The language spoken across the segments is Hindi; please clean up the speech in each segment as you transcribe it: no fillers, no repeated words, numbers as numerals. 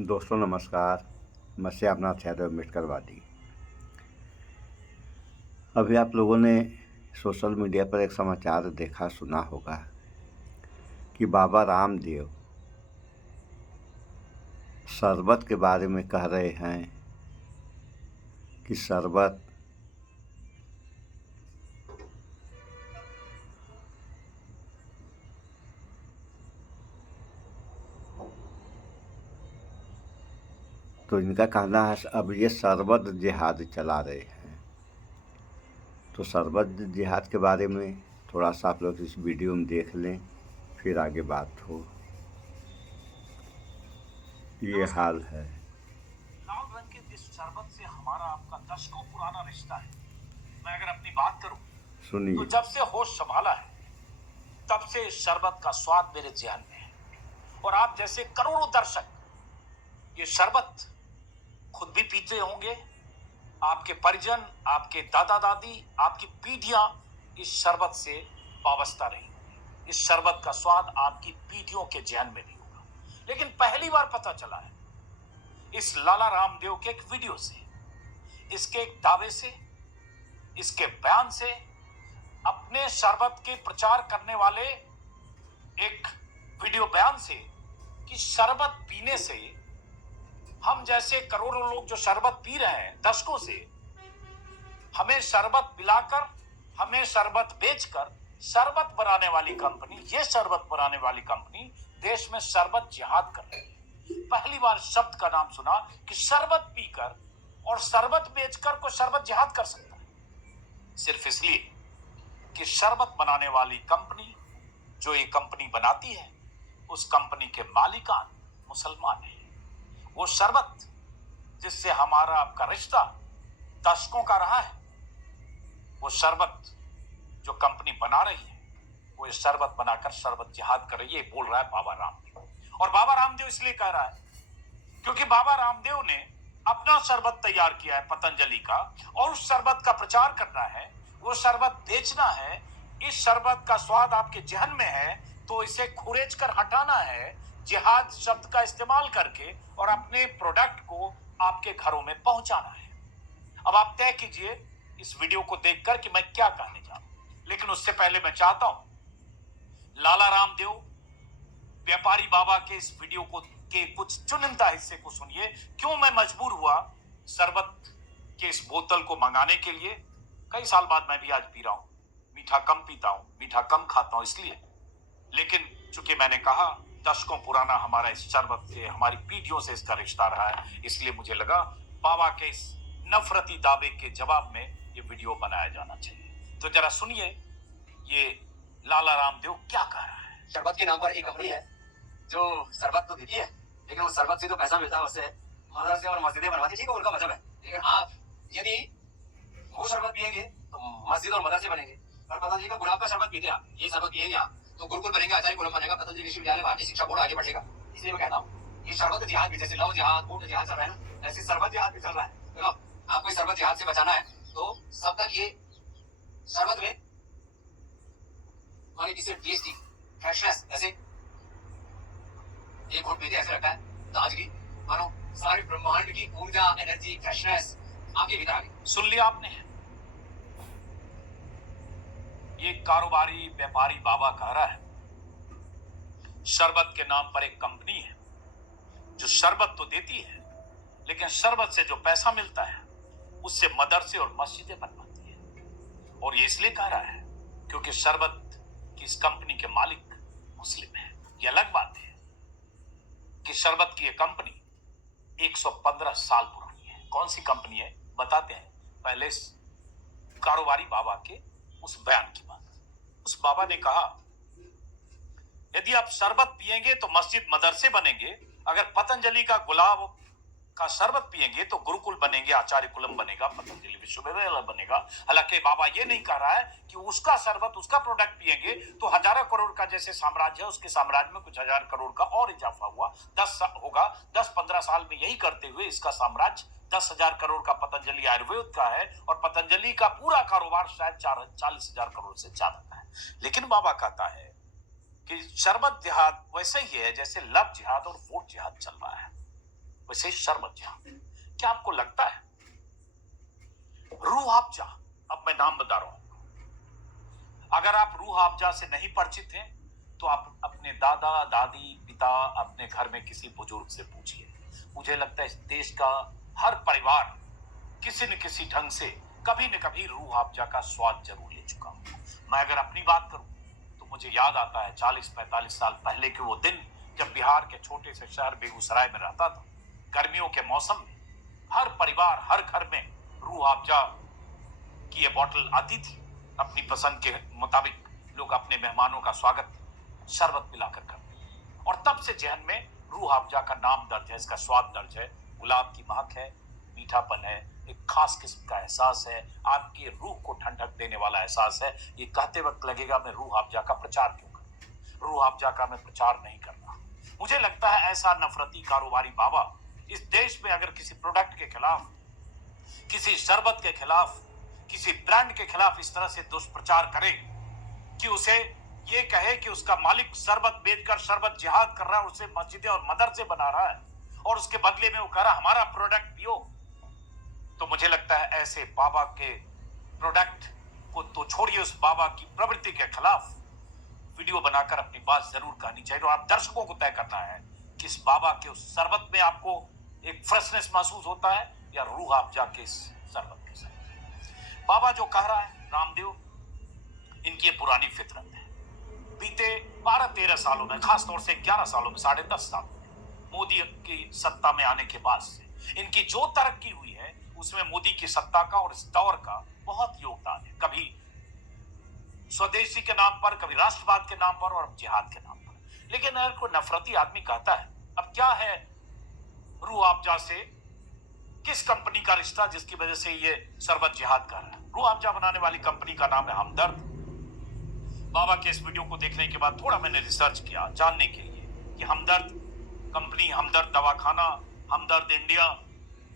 दोस्तों नमस्कार। मैं से अपना यादव मिटकरवादी। अभी आप लोगों ने सोशल मीडिया पर एक समाचार देखा सुना होगा कि बाबा रामदेव शरबत के बारे में कह रहे हैं कि शरबत तो इनका कहना है अब ये शरबत जिहाद चला रहे हैं। तो शरबत जिहाद के बारे में थोड़ा सा आप लोग इस वीडियो में देख लें, फिर आगे बात हो। ये हाल है। लाल रंग के इस शरबत से हमारा आपका दशकों पुराना रिश्ता है। मैं अगर अपनी बात करूं सुनिए। तो जब से होश संभाला है तब से इस शरबत का स्वाद मेरे ज़हन में है और आप जैसे करोड़ों दर्शक ये शरबत खुद भी पीते होंगे, आपके परिजन, आपके दादा दादी, आपकी पीढ़ियां इस शरबत से वाबस्ता रही। इस शरबत का स्वाद आपकी पीढ़ियों के ज़हन में भी होगा। लेकिन पहली बार पता चला है इस लाला रामदेव के एक वीडियो से, इसके एक दावे से, इसके बयान से, अपने शरबत के प्रचार करने वाले एक वीडियो बयान से कि शरबत पीने से हम जैसे करोड़ों लोग जो शरबत पी रहे हैं दशकों से, हमें शरबत पिलाकर, हमें शरबत बेचकर शरबत बनाने वाली कंपनी, ये शरबत बनाने वाली कंपनी देश में शरबत जिहाद कर रही है। पहली बार शब्द का नाम सुना कि शरबत पीकर और शरबत बेचकर को शरबत जिहाद कर सकता है, सिर्फ इसलिए कि शरबत बनाने वाली कंपनी जो ये कंपनी बनाती है उस कंपनी के मालिकान मुसलमान हैं। वो शरबत जिससे हमारा आपका रिश्ता दशकों का रहा है, वो शरबत जो कंपनी बना रही है वो ये शरबत बनाकर शरबत जिहाद कर रही है, बोल रहा है बाबा रामदेव। और बाबा रामदेव इसलिए कह रहा है क्योंकि बाबा रामदेव ने अपना शरबत तैयार किया है पतंजलि का और उस शरबत का प्रचार करना है, वो शरबत बेचना है। इस शरबत का स्वाद आपके जहन में है तो इसे खुरेज कर हटाना है जिहाद शब्द का इस्तेमाल करके और अपने प्रोडक्ट को आपके घरों में पहुंचाना है। अब आप तय कीजिए इस वीडियो को देखकर कि मैं क्या कहने जा रहा हूं। लेकिन उससे पहले मैं चाहता हूं लाला रामदेव व्यापारी बाबा के इस वीडियो को के कुछ चुनिंदा हिस्से को सुनिए। क्यों मैं मजबूर हुआ शरबत के इस बोतल को मंगाने के लिए। कई साल बाद मैं भी आज पी रहा हूं, मीठा कम पीता हूं, मीठा कम खाता हूं इसलिए। लेकिन चूंकि मैंने कहा दशकों पुराना हमारा इस शरबत से, हमारी पीढ़ियों से इसका रिश्ता रहा है, इसलिए मुझे लगा बाबा के इस नफरती दावे के जवाब में ये वीडियो बनाया जाना चाहिए। तो जरा सुनिए ये लाला रामदेव क्या कह रहा है। शरबत के नाम पर एक कंपनी है जो शरबत तो देती है, लेकिन उस शरबत से तो पैसा मिलता है उससे मदरसे और मस्जिदें बनवाती है। ठीक है, उनका मजहब है, लेकिन आप यदि वो शरबत पिएंगे तो मस्जिद और मदरसे बनेंगे। और पतंजलि का गुलाब का शरबत पीते हैं आप, ये शरबत पिएंगे आप तो गुरुकुल बनेंगे, आचार्य कुलम बनेगा, पतंजलि विश्वविद्यालय, भारतीय शिक्षा बोर्ड आगे बढ़ेगा। इसलिए मैं कहता हूँ ये शरबत जिहाद भी, जैसे लव जिहाद, बूट जिहाद चल रहा है ना, ऐसे शरबत जिहाद भी चल रहा है। तो आपको इस शरबत जिहाद से बचाना है तो सब तक ये शरबत में इसे टेस्टी फ्रेशनेस, ऐसे एक घुट पीते ऐसे लगता है ताजगी, मानो सारे ब्रह्मांड की ऊर्जा, एनर्जी, फ्रेशनेस आपके भीतर आ गई। सुन लिया आपने, ये कारोबारी व्यापारी बाबा कह रहा है शरबत के नाम पर एक कंपनी है जो शरबत तो देती है लेकिन शरबत से जो पैसा मिलता है उससे मदरसे और मस्जिदें बनवाती है। और ये इसलिए कह रहा है क्योंकि शरबत की इस कंपनी के मालिक मुस्लिम है। ये अलग बात है कि शरबत की ये कंपनी 115 साल पुरानी है। कौन सी कंपनी है बताते हैं, पहले इस कारोबारी बाबा के उस बयान की बात। उस बाबा ने कहा यदि आप शरबत पिएंगे तो मस्जिद मदरसे बनेंगे, अगर पतंजलि का गुलाब का शरबत पिएंगे तो गुरुकुल बनेंगे, आचार्य कुलम बनेगा, पतंजलि विश्वविद्यालय बनेगा। हालांकि बाबा ये नहीं कह रहा है कि उसका शरबत, उसका प्रोडक्ट पिएंगे तो हजारों करोड़ का जैसे साम्राज्य है उसके साम्राज्य में कुछ हजार करोड़ का और इजाफा हुआ, 10-15 साल में यही करते हुए इसका साम्राज्य 10,000 करोड़ का पतंजलि आयुर्वेद का है और पतंजलि का पूरा कारोबार शायद 40,000 करोड़ से ज्यादा का है। लेकिन बाबा कहता है कि शरबत जिहाद वैसे ही है जैसे लव जिहाद और वोट जिहाद चल रहा है। वैसे शरबत जहां, क्या आपको लगता है रूह अफ़ज़ा, अब मैं नाम बता रहा हूं, अगर आप रूह अफ़ज़ा से नहीं परिचित हैं तो आप अपने दादा दादी पिता अपने घर में किसी बुजुर्ग से पूछिए। मुझे लगता है इस देश का हर परिवार किसी न किसी ढंग से कभी न कभी रूह अफ़ज़ा का स्वाद जरूर ले चुका होगा। मैं अगर अपनी बात करूं तो मुझे याद आता है 40-45 साल पहले के वो दिन जब बिहार के छोटे से शहर बेगूसराय में रहता था। गर्मियों के मौसम में हर परिवार हर घर में रूह अफ़ज़ा की ये बॉटल आती थी। अपनी पसंद के मुताबिक लोग अपने मेहमानों का स्वागत शरबत पिलाकर करते थे और तब से जहन में रूह अफ़ज़ा का नाम दर्ज है, इसका स्वाद दर्ज है। गुलाब की महक है, मीठापन है, एक खास किस्म का एहसास है, आपकी रूह को ठंडक देने वाला एहसास है। ये कहते वक्त लगेगा मैं रूह अफ़ज़ा का प्रचार क्यों करूं, रूह अफ़ज़ा का मैं प्रचार नहीं कर रहा। मुझे लगता है ऐसा नफरती कारोबारी बाबा इस देश में अगर किसी प्रोडक्ट के खिलाफ, किसी शरबत के खिलाफ, किसी ब्रांड के खिलाफ इस तरह से दुष्प्रचार करे कि उसे ये कहे कि उसका मालिक शरबत बेचकर शरबत जिहाद कर रहा है, उसे मस्जिदें और मदरसे बना रहा है और उसके बदले में वो कह रहा हमारा प्रोडक्ट पियो, तो मुझे लगता है ऐसे बाबा के प्रोडक्ट को तो छोड़िए, उस बाबा की प्रवृत्ति के खिलाफ वीडियो बनाकर अपनी बात जरूर कहनी चाहिए। और आप दर्शकों को तय करना है कि इस बाबा के उस शरबत में आपको एक फ्रेशनेस महसूस होता है या रूह अफ़ज़ा के इस शरबत के साथ। बाबा जो कह रहा है रामदेव, इनकी ये पुरानी फितरत है। बीते 12-13 सालों में, खासतौर से 11 सालों में, 10.5 साल मोदी की सत्ता में आने के बाद से इनकी जो तरक्की हुई है उसमें मोदी की सत्ता का और इस दौर का बहुत योगदान है। कभी स्वदेशी के नाम पर, कभी राष्ट्रवाद के नाम पर और अब जिहाद के नाम पर। लेकिन अगर कोई नफरती आदमी कहता है अब क्या है रूह अफ़ज़ा से, किस कंपनी का रिश्ता जिसकी वजह से ये शरबत जिहाद कर रहा है। रूह अफ़ज़ा बनाने वाली कंपनी का नाम है हमदर्द। बाबा के इस वीडियो को देखने के बाद थोड़ा मैंने रिसर्च किया जानने के लिए कि हमदर्द कंपनी, हमदर्द दवाखाना, हमदर्द इंडिया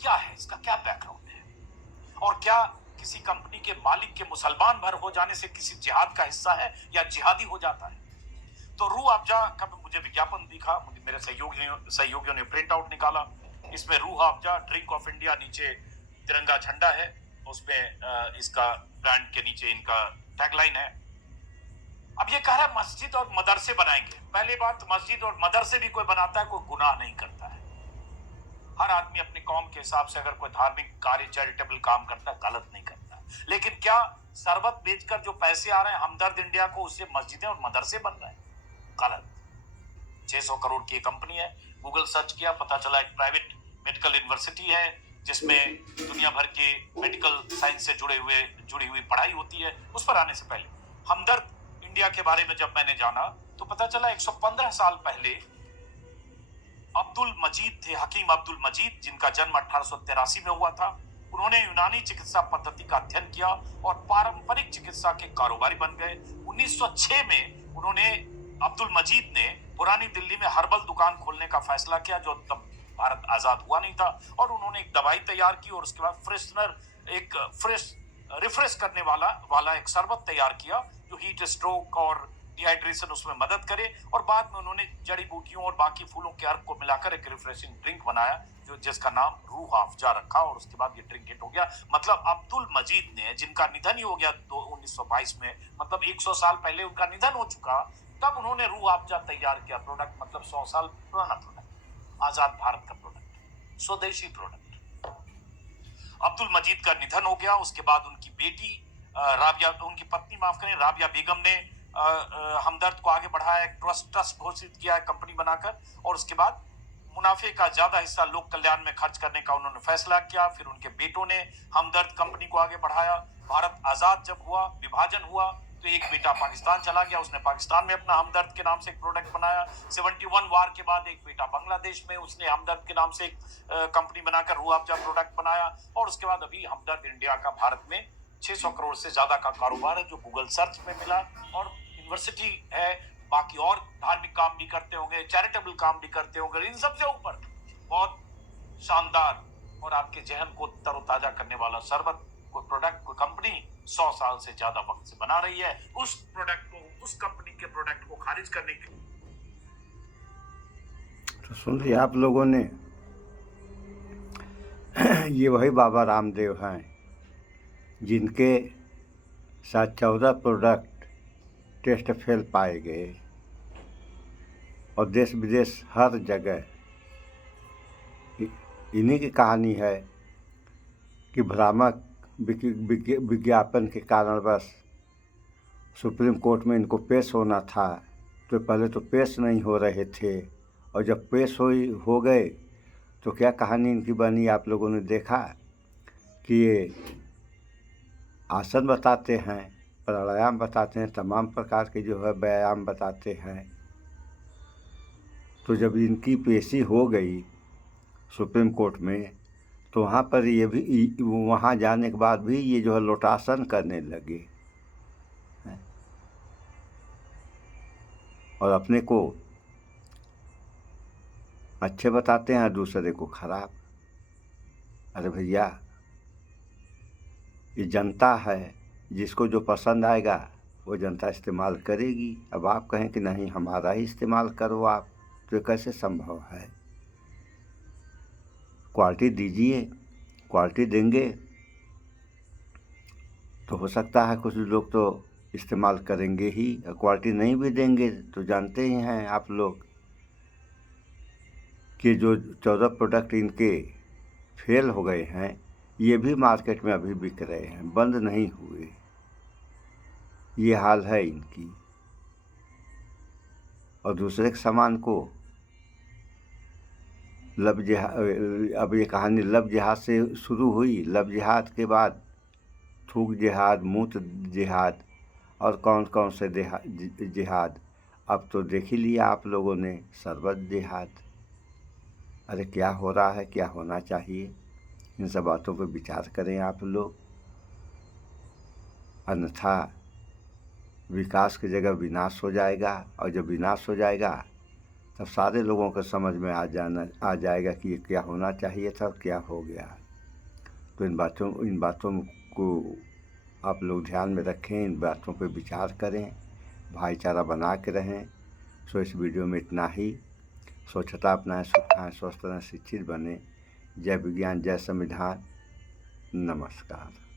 क्या है, इसका क्या बैकग्राउंड है और क्या किसी कंपनी के मालिक के मुसलमान भर हो जाने से किसी जिहाद का हिस्सा है या जिहादी हो जाता है। तो रूह अफ़ज़ा का मुझे विज्ञापन दिखा, मुझे मेरे सहयोगियों ने प्रिंट आउट निकाला। इसमें Rooh Afza drink of India, नीचे तिरंगा झंडा है, उसमें इसका ब्रांड के नीचे इनका टैगलाइन है। अब ये कह रहा है मस्जिद और मदरसे बनाएंगे। पहली बात, मस्जिद और मदरसे भी कोई बनाता है कोई गुनाह नहीं करता है। हर आदमी अपनी कौम के हिसाब से अगर कोई धार्मिक कार्य, चैरिटेबल काम करता है, गलत नहीं करता है। लेकिन क्या शरबत बेचकर जो पैसे आ रहे हैं हमदर्द इंडिया को, उससे मस्जिदें और मदरसे बन रहे हैं? गलत। 600 करोड़ की कंपनी है। गूगल सर्च किया, पता चला एक प्राइवेट मेडिकल यूनिवर्सिटी है जिसमें दुनिया भर के मेडिकल साइंस से जुड़ी हुई पढ़ाई होती है। उस पर आने से पहले हमदर्द इंडिया के बारे में जब मैंने जाना तो पता चला 115 साल पहले अब्दुल मजीद थे, हकीम अब्दुल मजीद, जिनका जन्म 1883 में हुआ था। उन्होंने यूनानी चिकित्सा पद्धति का अध्ययन किया और पारंपरिक चिकित्सा के कारोबारी बन गए। 1906 में उन्होंने, अब्दुल मजीद ने पुरानी दिल्ली में हर्बल दुकान खोलने का फैसला किया, जो तब भारत आजाद हुआ नहीं था, और उन्होंने एक दवाई तैयार की और उसके बाद फ्रेशनर, एक रिफ्रेश करने वाला एक शरबत तैयार किया जो हीट स्ट्रोक और डिहाइड्रेशन उसमें मदद करे। और बाद में उन्होंने जड़ी बूटियों और बाकी फूलों के अर्क को मिलाकर एक रिफ्रेशिंग ड्रिंक बनाया जो जिसका नाम रूह अफ़ज़ा रखा और उसके बाद ये ड्रिंक हिट हो गया। मतलब अब्दुल मजीद ने, जिनका निधन ही हो गया 1922 में, मतलब 100 साल पहले उनका निधन हो चुका, तब उन्होंने रूह अफ़ज़ा तैयार किया। प्रोडक्ट मतलब 100 साल पुराना प्रोडक्ट, आजाद भारत का प्रोडक्ट, स्वदेशी प्रोडक्ट। अब्दुल मजीद का निधन हो गया। उसके बाद उनकी बेटी राबिया, उनकी पत्नी माफ करें, राबिया बेगम ने हमदर्द को आगे बढ़ाया, एक ट्रस्ट घोषित किया है कंपनी बनाकर, और उसके बाद मुनाफे का ज्यादा हिस्सा लोक कल्याण में खर्च करने का उन्होंने फैसला किया। फिर उनके बेटों ने हमदर्द कंपनी को आगे बढ़ाया। भारत आजाद जब हुआ, विभाजन हुआ, तो एक बेटा पाकिस्तान चला गया, उसने पाकिस्तान में अपना हमदर्द के नाम से एक प्रोडक्ट बनाया। 71 वार के बाद एक बेटा बांग्लादेश में, उसने हमदर्द के नाम से एक कंपनी बनाकर रूह अफ़ज़ा प्रोडक्ट बनाया। और उसके बाद अभी हमदर्द इंडिया का भारत में 600 करोड़ से ज्यादा का कारोबार है, जो गूगल सर्च में मिला। और यूनिवर्सिटी है, बाकी और धार्मिक काम भी करते होंगे, चैरिटेबल काम भी करते होंगे। इन सबसे ऊपर बहुत शानदार और आपके जहन को तरोताजा करने वाला शरबत, कोई प्रोडक्ट, कोई कंपनी 100 साल से ज्यादा वक्त से बना रही है, उस प्रोडक्ट को, उस कंपनी के प्रोडक्ट को खारिज करने के लिए। तो सुन लिया आप लोगों ने ये वही बाबा रामदेव हैं जिनके साथ 14 प्रोडक्ट टेस्ट फेल पाए गए और देश विदेश हर जगह इन्हीं की कहानी है कि भ्रामक विज्ञापन के कारणवश सुप्रीम कोर्ट में इनको पेश होना था, तो पहले तो पेश नहीं हो रहे थे और जब पेश हो गए तो क्या कहानी इनकी बनी आप लोगों ने देखा कि ये आसन बताते हैं, प्राणायाम बताते हैं, तमाम प्रकार के जो है व्यायाम बताते हैं। तो जब इनकी पेशी हो गई सुप्रीम कोर्ट में तो वहाँ पर ये भी वहाँ जाने के बाद भी ये जो है लोटासन करने लगे और अपने को अच्छे बताते हैं, दूसरे को खराब। अरे भैया, ये जनता है, जिसको जो पसंद आएगा वो जनता इस्तेमाल करेगी। अब आप कहें कि नहीं हमारा ही इस्तेमाल करो आप, तो ये कैसे संभव है? क्वालिटी दीजिए, क्वालिटी देंगे तो हो सकता है कुछ लोग तो इस्तेमाल करेंगे ही, और क्वालिटी नहीं भी देंगे तो जानते ही हैं आप लोग कि जो 14 प्रोडक्ट इनके फेल हो गए हैं ये भी मार्केट में अभी बिक रहे हैं, बंद नहीं हुए। ये हाल है इनकी। और दूसरे के सामान को अब ये कहानी लब जिहाद से शुरू हुई। लब जिहाद के बाद थूक जिहाद, मूत्र जिहाद और कौन कौन से जिहाद, अब तो देख ही लिया आप लोगों ने, शरबत जिहाद। अरे क्या हो रहा है, क्या होना चाहिए, इन सब बातों पर विचार करें आप लोग, अन्यथा विकास की जगह विनाश हो जाएगा। और जब विनाश हो जाएगा तब सारे लोगों को समझ में आ जाएगा कि ये क्या होना चाहिए था और क्या हो गया। तो इन बातों को आप लोग ध्यान में रखें, इन बातों पर विचार करें, भाईचारा बना के रहें। सो इस वीडियो में इतना ही। स्वच्छता अपनाएं, सुख खाएं, स्वस्थ रहें, शिक्षित बने। जय विज्ञान, जय संविधान। नमस्कार।